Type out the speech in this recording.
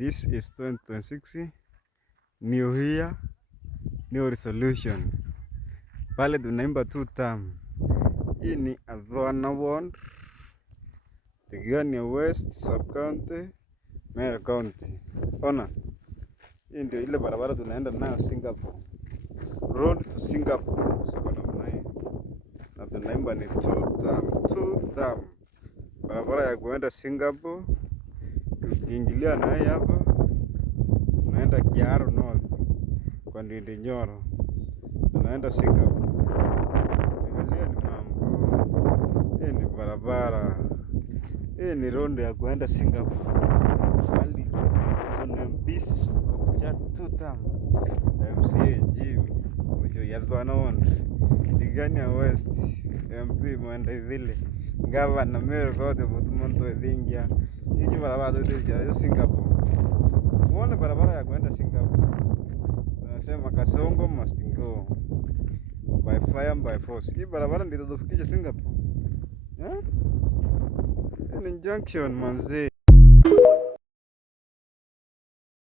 This is 2026, new year, new resolution. Pale tunaimba two term. Hii ni Athwana Ward, Tigania West Sub-County, Meru County. Ona, hii ndio ile barabara tunaenda nayo Singapore. Road to Singapore. Siko namna hii. Na tunaimba ni two term. Barabara ya kuenda Singapore. Ukiingilia na hii hapa unaenda Kiaro North kwa Ndindi Nyoro, unaenda Singapore. Angalia ni mambo. Hii ni barabara, hii ni rondo ya kuenda Singapore. Bali kuna bis kucha tutam MCA Jim ujo ya Athwana Ward, Tigania West MP mwenda idhile Gavana Meru kote mutumonto idhingia. Hii barabara yote ya Singapore. Muone barabara ya kwenda Singapore. Nasema Kasongo must go by fire by force. Hii barabara ndio itafikisha Singapore. Ni junction manze.